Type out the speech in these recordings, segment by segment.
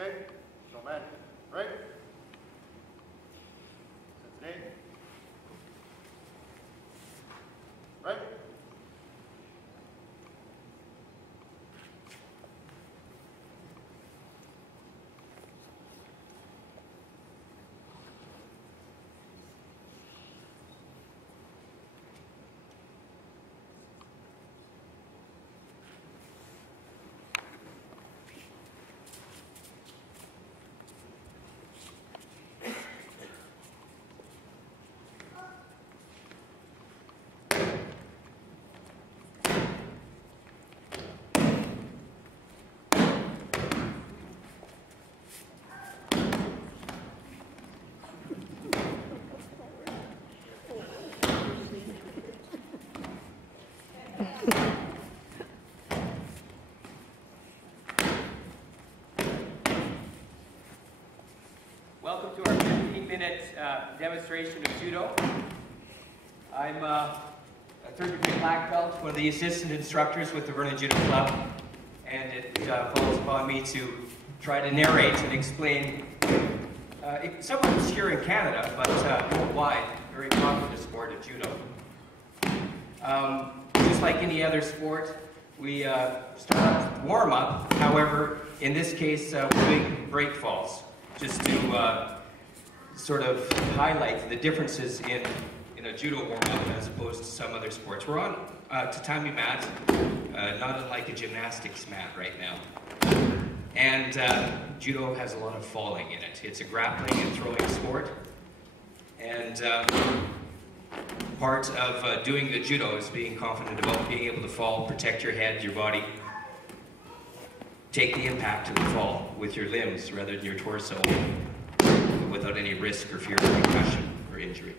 Okay, so man, right? Today. Right? Welcome to our 15-minute demonstration of judo. I'm a third-degree black belt, one of the assistant instructors with the Vernon Judo Club, and it falls upon me to try to narrate and explain somewhat obscure in Canada, but worldwide, very popular sport of judo. Just like any other sport, we start off with warm-up. However, in this case, we're doing break falls, just to sort of highlight the differences in a judo warm-up as opposed to some other sports. We're on tatami mat, not unlike a gymnastics mat right now. And judo has a lot of falling in it. It's a grappling and throwing sport. And part of doing the judo is being confident about being able to fall, protect your head, your body, take the impact of the fall with your limbs rather than your torso, without any risk or fear of concussion or injury.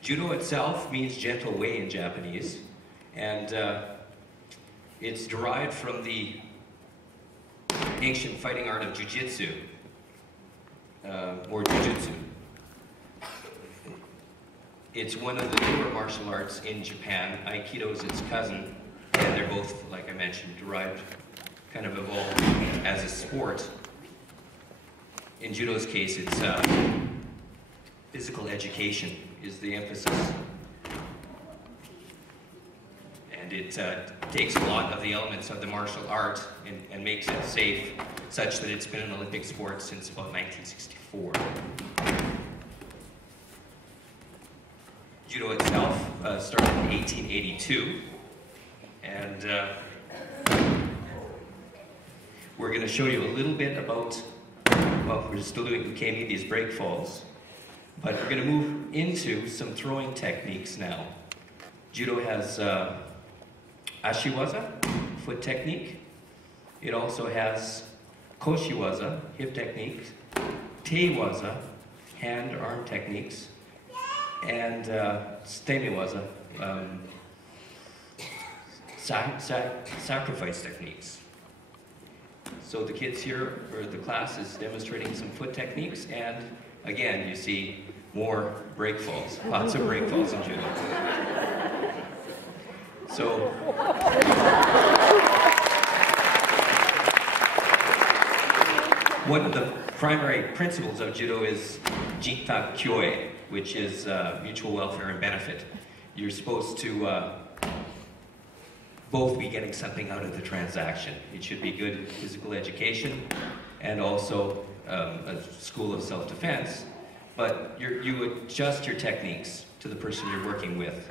Judo itself means gentle way in Japanese, and it's derived from the ancient fighting art of jiu-jitsu, or jiu-jitsu. It's one of the newer martial arts in Japan. Aikido is its cousin, and they're both, like I mentioned, derived, kind of evolved as a sport. In judo's case, it's physical education is the emphasis. And it takes a lot of the elements of the martial art and makes it safe, such that it's been an Olympic sport since about 1964. Judo itself started in 1882, and we're going to show you a little bit about, well, we're still doing ukemi, these break falls, but we're going to move into some throwing techniques now. Judo has ashiwaza, foot technique. It also has koshiwaza, hip techniques, teiwaza, hand-arm techniques, and stemewaza, sacrifice techniques. So the kids here, or the class, is demonstrating some foot techniques, and again, you see more break falls, lots of break falls in judo. So, one of the primary principles of judo is jinta kyoi, which is mutual welfare and benefit. You're supposed to both be getting something out of the transaction. It should be good physical education and also a school of self-defense, but you adjust your techniques to the person you're working with.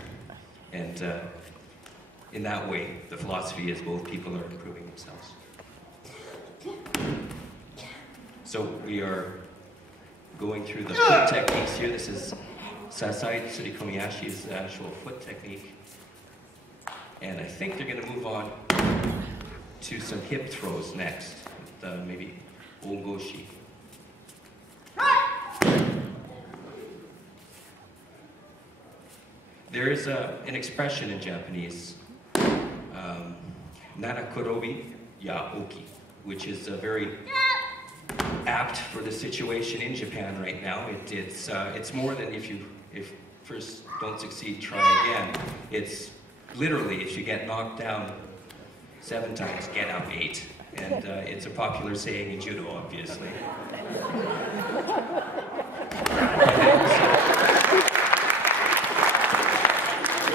And in that way, the philosophy is both people are improving themselves. So we are going through the foot techniques here. This is Sasai Tsurikomiashi's actual foot technique. And I think they're going to move on to some hip throws next, with, maybe ongoshi. There is an expression in Japanese, nanakorobi yaoki, which is very apt for the situation in Japan right now. It's more than if first don't succeed, try again. It's literally, if you get knocked down 7 times, get up 8. And it's a popular saying in judo, obviously.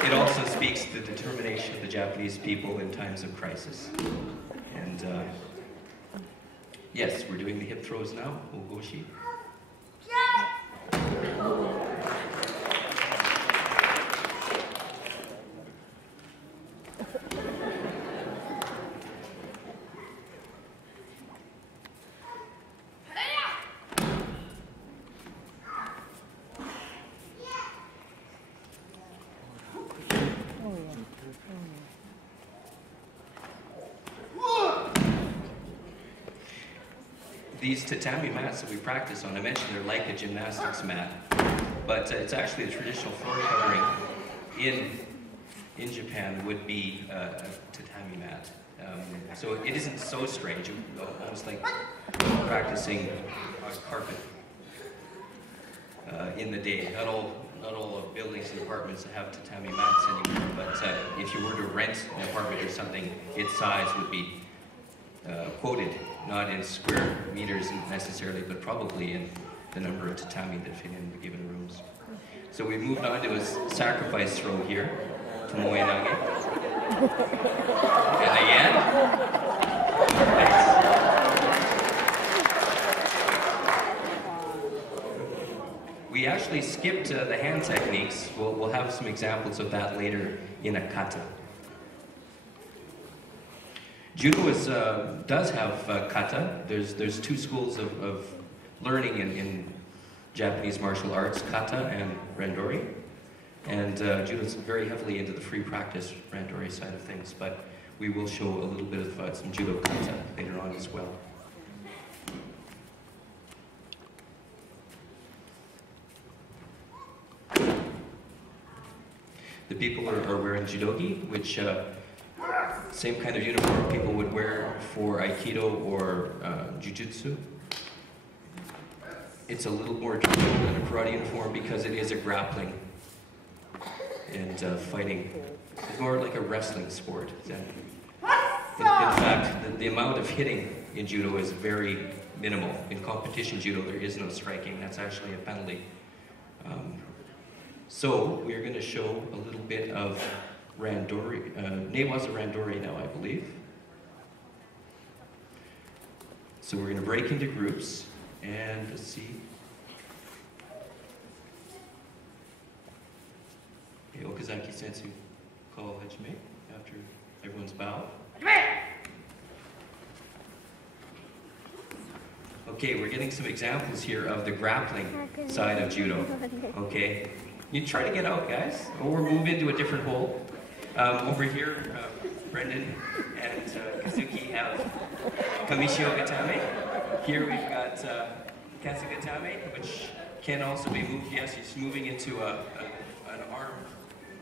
It also speaks to the determination of the Japanese people in times of crisis. And yes, we're doing the hip throws now, Ogoshi. These tatami mats that we practice on, I mentioned they're like a gymnastics mat, but it's actually a traditional floor covering in Japan would be a tatami mat. So it isn't so strange, almost like practicing on carpet in the day. Not all buildings and apartments have tatami mats anymore, but if you were to rent an apartment or something, its size would be quoted not in square meters necessarily, but probably in the number of tatami that fit in the given rooms. So we moved on to a sacrifice throw here, tomoe-nage. And again. Nice. We actually skipped the hand techniques. We'll have some examples of that later in a kata. Judo does have kata. There's 2 schools of learning in Japanese martial arts, kata and randori. And judo is very heavily into the free practice randori side of things, but we will show a little bit of some judo kata later on as well. The people are wearing judogi, which same kind of uniform people would wear for Aikido or Jiu-Jitsu. It's a little more traditional than a karate uniform because it is a grappling and fighting. It's more like a wrestling sport. In fact, the amount of hitting in judo is very minimal. In competition judo, there is no striking. That's actually a penalty. So we're going to show a little bit of randori, newaza randori now, I believe. So we're going to break into groups, and let's see. Okay, Okazaki Sensei, call hajime after everyone's bowed. Okay, we're getting some examples here of the grappling side of judo. Okay, you try to get out, guys, or we'll move into a different hole. Over here, Brendan and Kazuki have Kamishio Gatame. Here we've got Katsugatame, which can also be moved. Yes, he's moving into an arm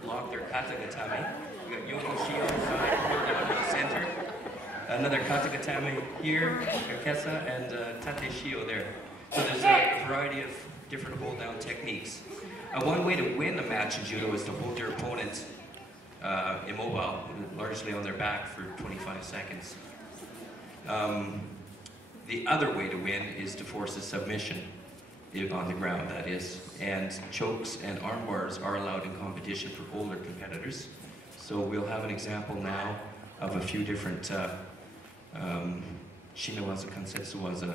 lock there, Katagatame. We've got Yokoshio in the center. Another Katagatame here, Kakesa, and Tate Shio there. So there's a variety of different hold-down techniques. One way to win a match in judo is to hold your opponent immobile, largely on their back for 25 seconds. The other way to win is to force a submission on the ground, that is. And chokes and arm bars are allowed in competition for older competitors. So we'll have an example now of a few different shinawaza, kansetsuwaza,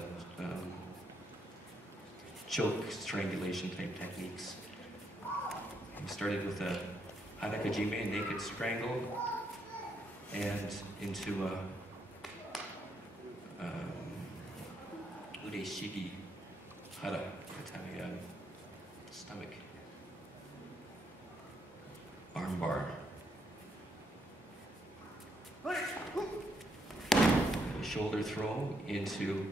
choke strangulation type techniques. We started with a hanakajime, naked strangle, and into ureshigi hara, stomach arm bar. Shoulder throw into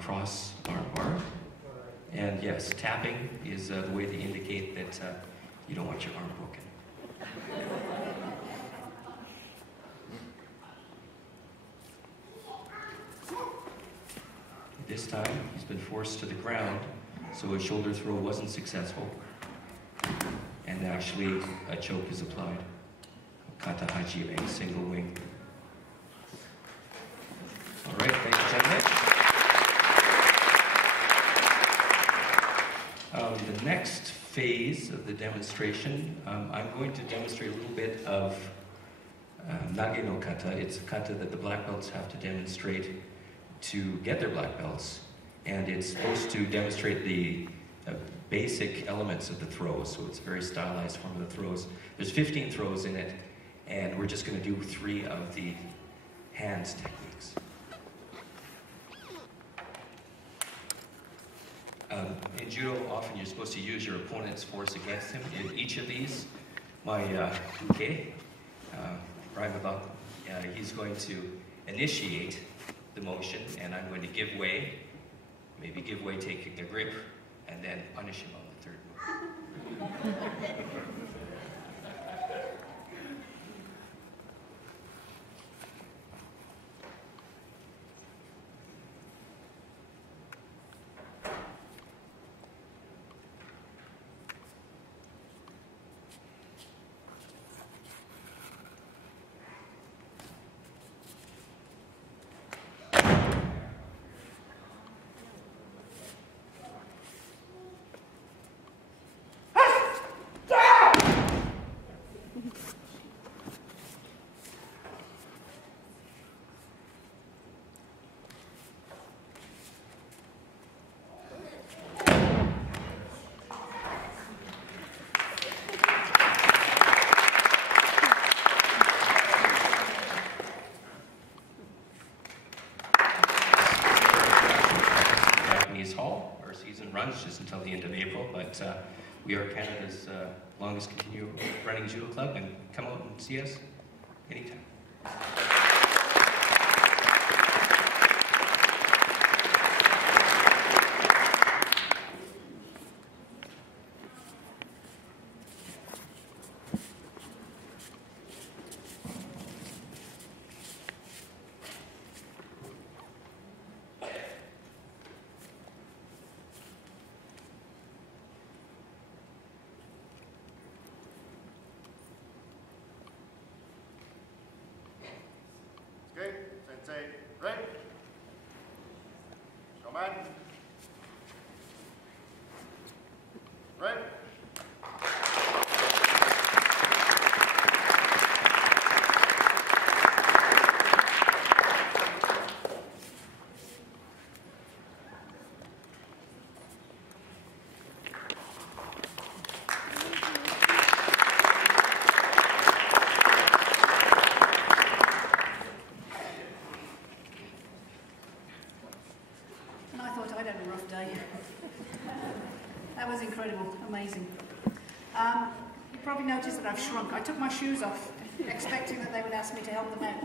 cross arm bar. And yes, tapping is the way to indicate that you don't want your arm broken. This time, he's been forced to the ground, so his shoulder throw wasn't successful. And actually, a choke is applied. kata hajime, single wing. All right, thank you, gentlemen. The next phase of the demonstration, I'm going to demonstrate a little bit of nage no kata. It's a kata that the black belts have to demonstrate to get their black belts, and it's supposed to demonstrate the basic elements of the throws, so it's a very stylized form of the throws. There's 15 throws in it, and we're just going to do 3 of the hands techniques. In judo, often you're supposed to use your opponent's force against him. In each of these, my uke, he's going to initiate the motion, and I'm going to give way, maybe give way taking the grip, and then punish him on the third move. Our season runs just until the end of April, but we are Canada's longest continuing running judo club, and come out and see us anytime. Okay, sensei, ready? Showman. Ready? I'd had a rough day. That was incredible, amazing. You probably noticed that I've shrunk. I took my shoes off, expecting that they would ask me to help them out.